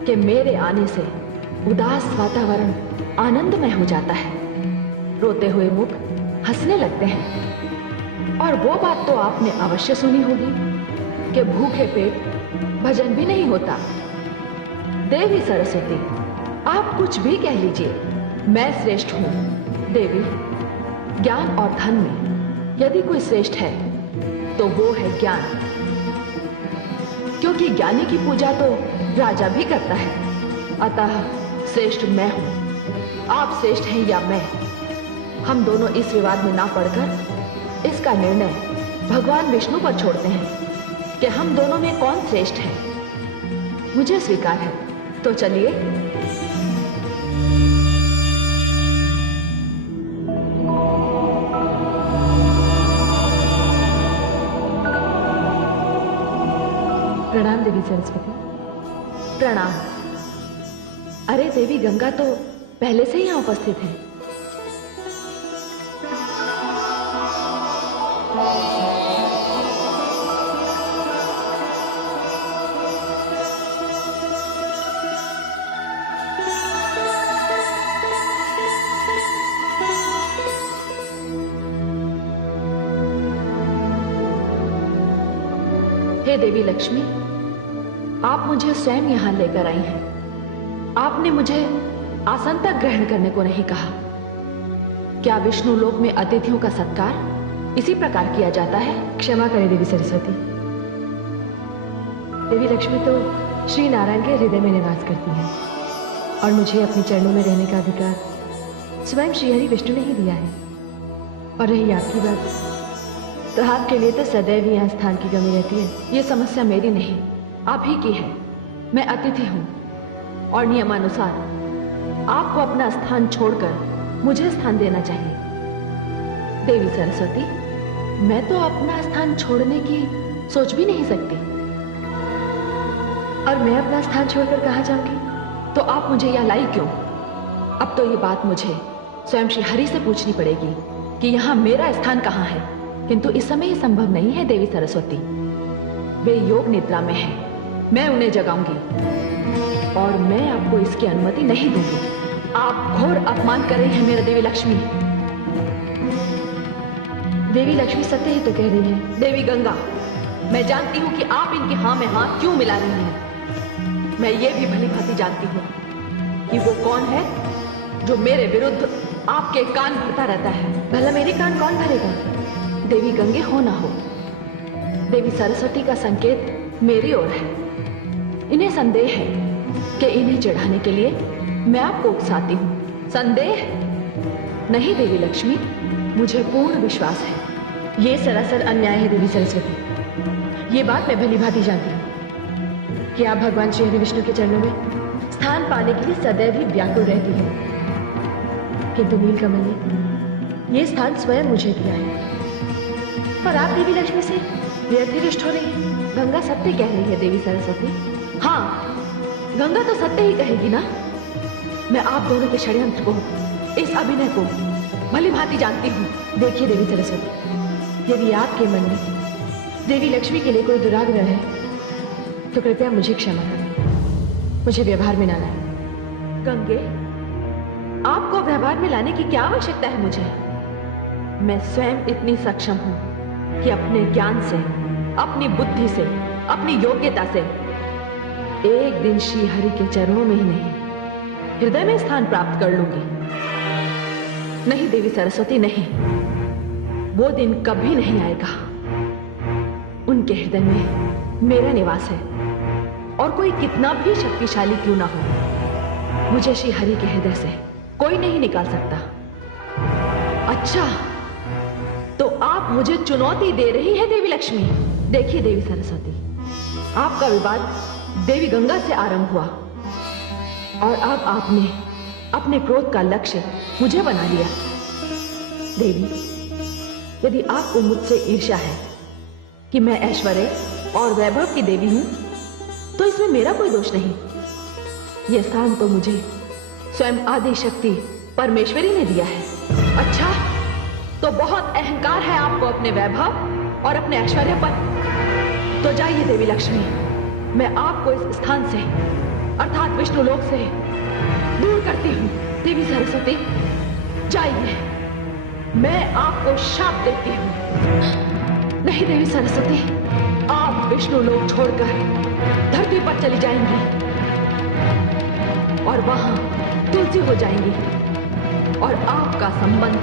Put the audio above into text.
कि मेरे आने से उदास वातावरण आनंदमय हो जाता है, रोते हुए मुख हंसने लगते हैं। और वो बात तो आपने अवश्य सुनी होगी कि भूखे पेट भजन भी नहीं होता। देवी सरस्वती, आप कुछ भी कह लीजिए, मैं श्रेष्ठ हूं। देवी, ज्ञान और धन में यदि कोई श्रेष्ठ है तो वो है ज्ञान, क्योंकि ज्ञानी की पूजा तो राजा भी करता है। अतः श्रेष्ठ मैं हूं। आप श्रेष्ठ हैं या मैं, हम दोनों इस विवाद में ना पड़कर इसका निर्णय भगवान विष्णु पर छोड़ते हैं कि हम दोनों में कौन श्रेष्ठ है। मुझे स्वीकार है, तो चलिए। प्रणाम देवी सरस्वती। प्रणाम। अरे देवी गंगा तो पहले से ही यहां उपस्थित है। हे देवी लक्ष्मी, आप मुझे स्वयं यहां लेकर आई हैं। आपने मुझे आसन तक ग्रहण करने को नहीं कहा। क्या विष्णु लोक में अतिथियों का सत्कार इसी प्रकार किया जाता है? क्षमा करें देवी सरस्वती। देवी लक्ष्मी तो श्री नारायण के हृदय में निवास करती है और मुझे अपने चरणों में रहने का अधिकार स्वयं श्रीहरि विष्णु ने ही दिया है। और रही आपकी बात, तो आपके लिए तो सदैव ही यहाँ स्थान की कमी रहती है। ये समस्या मेरी नहीं, आप ही की है। मैं अतिथि हूं और नियमानुसार आपको अपना स्थान छोड़कर मुझे स्थान देना चाहिए। देवी सरस्वती, मैं तो अपना स्थान छोड़ने की सोच भी नहीं सकती। और मैं अपना स्थान छोड़कर कहाँ जाऊंगी? तो आप मुझे यहाँ लाई क्यों? अब तो ये बात मुझे स्वयं श्री हरि से पूछनी पड़ेगी कि यहाँ मेरा स्थान कहाँ है। किंतु इस समय ये संभव नहीं है देवी सरस्वती। वे योग निद्रा में हैं। मैं उन्हें जगाऊंगी और मैं आपको इसकी अनुमति नहीं दूंगी। आप घोर अपमान कर रही हैं मेरा देवी लक्ष्मी। देवी लक्ष्मी सत्य ही तो कह रही है। देवी गंगा, मैं जानती हूं कि आप इनकी हां में हां क्यों मिला रही हैं। मैं ये भी भली भांति जानती हूं कि वो कौन है जो मेरे विरुद्ध आपके कान भरता रहता है। भला मेरे कान कौन भरेगा? देवी गंगे हो ना हो, देवी सरस्वती का संकेत मेरी ओर है। इन्हें संदेह है कि इन्हें चढ़ाने के लिए मैं आपको उकसाती हूं। संदेह नहीं देवी लक्ष्मी, मुझे पूर्ण विश्वास है। ये सरासर अन्याय है देवी सरस्वती। ये बात मैं भली भांति जानती हूँ कि आप भगवान श्री हरि विष्णु के चरणों में स्थान पाने के लिए सदैव ही व्याकुल रहती है। किंतु नीलकमल ने ये स्थान स्वयं मुझे दिया है और आप देवी लक्ष्मी से व्यर्थ ही रुष्ट हो रही है। गंगा सत्य कह रही है देवी सरस्वती। हाँ, गंगा तो सत्य ही कहेगी ना। मैं आप दोनों के षड्यंत्र को, इस अभिनय को भली भांति जानती हूँ। देखिए देवी सरस्वती, यदि आपके मन में देवी लक्ष्मी के लिए कोई दुराग्रह है तो कृपया मुझे क्षमा करें, मुझे व्यवहार में ना लाएं। गंगे, आपको व्यवहार में लाने की क्या आवश्यकता है मुझे? मैं स्वयं इतनी सक्षम हूं कि अपने ज्ञान से, अपनी बुद्धि से, अपनी योग्यता से एक दिन श्री हरि के चरणों में ही नहीं, हृदय में स्थान प्राप्त कर लूंगी। नहीं देवी सरस्वती, नहीं, वो दिन कभी नहीं आएगा। उनके हृदय में मेरा निवास है और कोई कितना भी शक्तिशाली क्यों ना हो, मुझे श्री हरि के हृदय से कोई नहीं निकाल सकता। अच्छा, तो आप मुझे चुनौती दे रही है देवी लक्ष्मी। देखिए देवी सरस्वती, आपका विवाद देवी गंगा से आरंभ हुआ और अब आपने अपने क्रोध का लक्ष्य मुझे बना लिया। देवी, यदि आपको मुझसे ईर्ष्या है कि मैं ऐश्वर्य और वैभव की देवी हूं, तो इसमें मेरा कोई दोष नहीं। यह स्थान तो मुझे स्वयं आदि शक्ति परमेश्वरी ने दिया है। अच्छा, तो बहुत अहंकार है आपको अपने वैभव और अपने ऐश्वर्य पर। तो जाइए देवी लक्ष्मी, मैं आपको इस स्थान से अर्थात विष्णु लोक से दूर करती हूँ। देवी सरस्वती, जाइए, मैं आपको शाप देती हूँ। नहीं देवी सरस्वती, आप विष्णु लोक छोड़कर धरती पर चली जाएंगी और वहां तुलसी हो जाएंगी और आपका संबंध